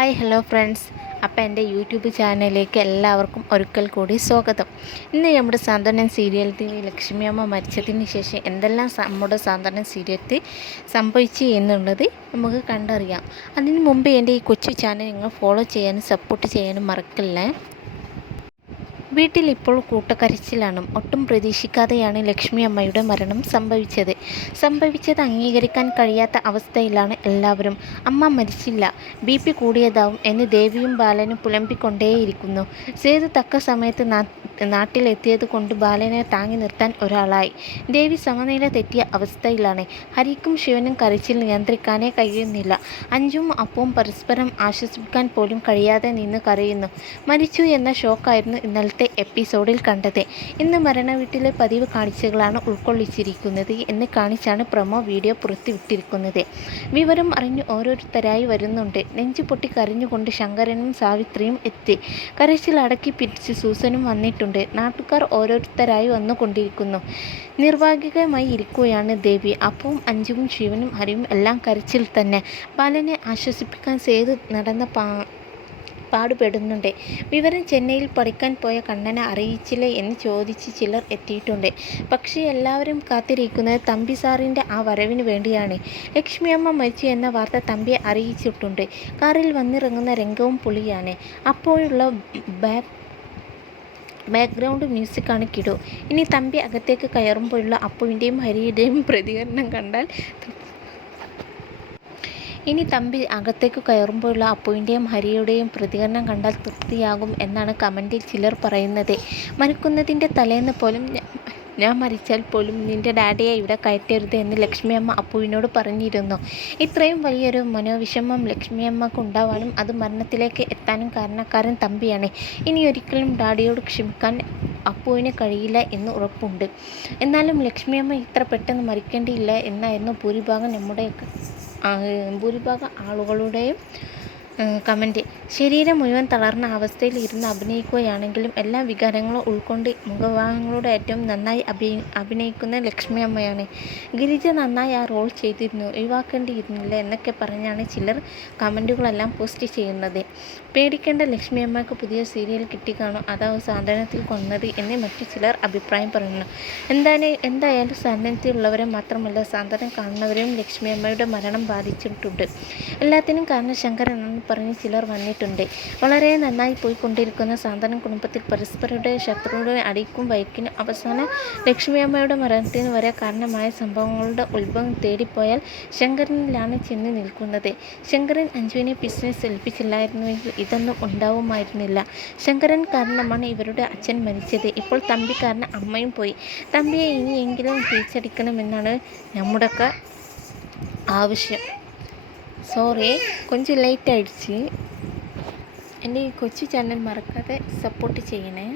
Hi hello friends, അപ്പോൾ എൻ്റെ YouTube ചാനലിലേക്ക് എല്ലാവർക്കും ഒരിക്കൽ കൂടി സ്വാഗതം. ഇന്ന് നമ്മുടെ സാന്ത്വനം സീരിയലിൽ ലക്ഷ്മിയമ്മ മരിച്ചതിന് ശേഷം എന്തെല്ലാം നമ്മുടെ സാന്ത്വനം സീരിയലിൽ സംഭവിച്ചു എന്നുള്ളത് നമുക്ക് കണ്ടറിയാം. അതിന് മുമ്പ് എൻ്റെ ഈ കൊച്ചു ചാനൽ നിങ്ങൾ ഫോളോ ചെയ്യാനും സപ്പോർട്ട് ചെയ്യാനും മറക്കില്ലേ. വീട്ടിൽ ഇപ്പോൾ കൂട്ടക്കരച്ചിലാണ്. ഒട്ടും പ്രതീക്ഷിക്കാതെയാണ് ലക്ഷ്മി അമ്മയുടെ മരണം സംഭവിച്ചത് അംഗീകരിക്കാൻ കഴിയാത്ത അവസ്ഥയിലാണ് എല്ലാവരും. അമ്മ മരിച്ചില്ല, BP കൂടിയതാവും എന്ന് ദേവിയും ബാലനും പുലമ്പിക്കൊണ്ടേയിരിക്കുന്നു. സേതു തക്ക സമയത്ത് നാട്ടിലെത്തിയത് കൊണ്ട് ബാലനെ താങ്ങി നിർത്താൻ ഒരാളായി. ദേവി സമനില തെറ്റിയ അവസ്ഥയിലാണ്. ഹരിക്കും ശിവനും കരച്ചിൽ നിയന്ത്രിക്കാനേ കഴിയുന്നില്ല. അഞ്ജുവും അപ്പവും പരസ്പരം ആശ്വസിപ്പിക്കാൻ പോലും കഴിയാതെ നിന്ന് കരയുന്നു. മരിച്ചു എന്ന ഷോക്കായിരുന്നു ഇന്നലത്തെ എപ്പിസോഡിൽ കണ്ടത്. ഇന്ന് മരണവീട്ടിലെ പതിവ് കാഴ്ചകളാണ് ഉൾക്കൊള്ളിച്ചിരിക്കുന്നത് എന്ന് കാണിച്ചാണ് പ്രൊമോ വീഡിയോ പുറത്തുവിട്ടിരിക്കുന്നത്. വിവരം അറിഞ്ഞ് ഓരോരുത്തരായി വരുന്നുണ്ട്. നെഞ്ചു പൊട്ടി കരഞ്ഞുകൊണ്ട് ശങ്കരനും സാവിത്രിയും എത്തി. കരച്ചിൽ അടക്കി പിടിച്ച് സൂസനും വന്നിട്ടുണ്ട്. നാട്ടുകാർ ഓരോരുത്തരായി വന്നുകൊണ്ടിരിക്കുന്നു. നിർഭാഗ്യമായി ഇരിക്കുകയാണ് ദേവി. അപ്പവും അഞ്ജുവും ശിവനും ഹരിയും എല്ലാം കരച്ചിൽ തന്നെ. ബാലനെ ആശ്വസിപ്പിക്കാൻ സേതു നടന്ന പാടുപെടുന്നുണ്ട്. വിവരം ചെന്നൈയിൽ പഠിക്കാൻ പോയ കണ്ണനെ അറിയിച്ചില്ലേ എന്ന് ചോദിച്ച് ചിലർ എത്തിയിട്ടുണ്ട്. പക്ഷേ എല്ലാവരും കാത്തിരിക്കുന്നത് തമ്പി സാറിൻ്റെ ആ വരവിന് വേണ്ടിയാണ്. ലക്ഷ്മിയമ്മ മരിച്ചു എന്ന വാർത്ത തമ്പിയെ അറിയിച്ചിട്ടുണ്ട്. കാറിൽ വന്നിറങ്ങുന്ന രംഗവും പൊളിയാണ്. അപ്പോഴുള്ള ബാക്ക്ഗ്രൗണ്ട് മ്യൂസിക്കാണ് കിടു. ഇനി തമ്പി അകത്തേക്ക് കയറുമ്പോഴുള്ള അപ്പുവിൻ്റെയും ഹരിയുടെയും പ്രതികരണം കണ്ടാൽ തൃപ്തിയാകും എന്നാണ് കമൻറ്റിൽ ചിലർ പറയുന്നത്. മരിക്കുന്നതിൻ്റെ തലേന്ന് പോലും ഞാൻ മരിച്ചാൽ പോലും നിൻ്റെ ഡാഡിയെ ഇവിടെ കയറ്റരുത് എന്ന് ലക്ഷ്മിയമ്മ അപ്പുവിനോട് പറഞ്ഞിരുന്നു. ഇത്രയും വലിയൊരു മനോവിഷമം ലക്ഷ്മിയമ്മക്ക് ഉണ്ടാവാനും അത് മരണത്തിലേക്ക് എത്താനും കാരണക്കാരൻ തമ്പിയാണ്. ഇനി ഒരിക്കലും ഡാഡിയോട് ക്ഷമിക്കാൻ അപ്പുവിന് കഴിയില്ല എന്ന് ഉറപ്പുണ്ട്. എന്നാലും ലക്ഷ്മിയമ്മ ഇത്ര പെട്ടെന്ന് മരിക്കേണ്ടിയില്ല എന്നായിരുന്നു ഭൂരിഭാഗം ആളുകളുടെയും കമൻറ്റ്. ശരീരം മുഴുവൻ തളർന്ന അവസ്ഥയിൽ ഇരുന്ന് അഭിനയിക്കുകയാണെങ്കിലും എല്ലാ വികാരങ്ങളും ഉൾക്കൊണ്ട് മുഖഭാവങ്ങളോട് ഏറ്റവും നന്നായി അഭിനയിക്കുന്ന ലക്ഷ്മിയമ്മയാണ്. ഗിരിജ നന്നായി ആ റോൾ ചെയ്തിരുന്നു, ഒഴിവാക്കേണ്ടിയിരുന്നില്ല എന്നൊക്കെ പറഞ്ഞാണ് ചിലർ കമൻറ്റുകളെല്ലാം പോസ്റ്റ് ചെയ്യുന്നത്. പേടിക്കേണ്ട, ലക്ഷ്മിയമ്മയ്ക്ക് പുതിയ സീരിയൽ കിട്ടിക്കാണോ, അതാവും സാന്ത്വനത്തിൽ കൊന്നത് എന്ന് മറ്റു ചിലർ അഭിപ്രായം പറയുന്നു. എന്തായാലും സാന്ത്വനത്തിലുള്ളവരെ മാത്രമല്ല സാന്ത്വനം കാണുന്നവരെയും ലക്ഷ്മിയമ്മയുടെ മരണം ബാധിച്ചിട്ടുണ്ട്. എല്ലാത്തിനും കാരണം ശങ്കരനാണ് പറഞ്ഞ് ചിലർ വന്നിട്ടുണ്ട്. വളരെ നന്നായി പോയിക്കൊണ്ടിരിക്കുന്ന സാന്ത്വനം കുടുംബത്തിൽ പരസ്പരരുടെ ശത്രുക്കളുടെ അടിക്കും വയക്കിനും അവസാനം ലക്ഷ്മിയമ്മയുടെ മരണത്തിന് വരെ കാരണമായ സംഭവങ്ങളുടെ ഉത്ഭവം തേടിപ്പോയാൽ ശങ്കരനിലാണ് ചെന്ന് നിൽക്കുന്നത്. ശങ്കരൻ അഞ്ജുവിനെ ബിസിനസ് ഏൽപ്പിച്ചില്ലായിരുന്നുവെങ്കിൽ ഇതൊന്നും ഉണ്ടാവുമായിരുന്നില്ല. ശങ്കരൻ കാരണമാണ് ഇവരുടെ അച്ഛൻ മരിച്ചത്. ഇപ്പോൾ തമ്പി കാരണം അമ്മയും പോയി. തമ്പിയെ ഇനിയെങ്കിലും തിരിച്ചടിക്കണമെന്നാണ് നമ്മുടെയൊക്കെ ആവശ്യം. സോറി, கொஞ்சம் ലേറ്റ് ആയിடுச்சு. എൻ്റെ ഈ കൊച്ചു ചാനൽ മറക്കാതെ സപ്പോർട്ട് ചെയ്യണേ.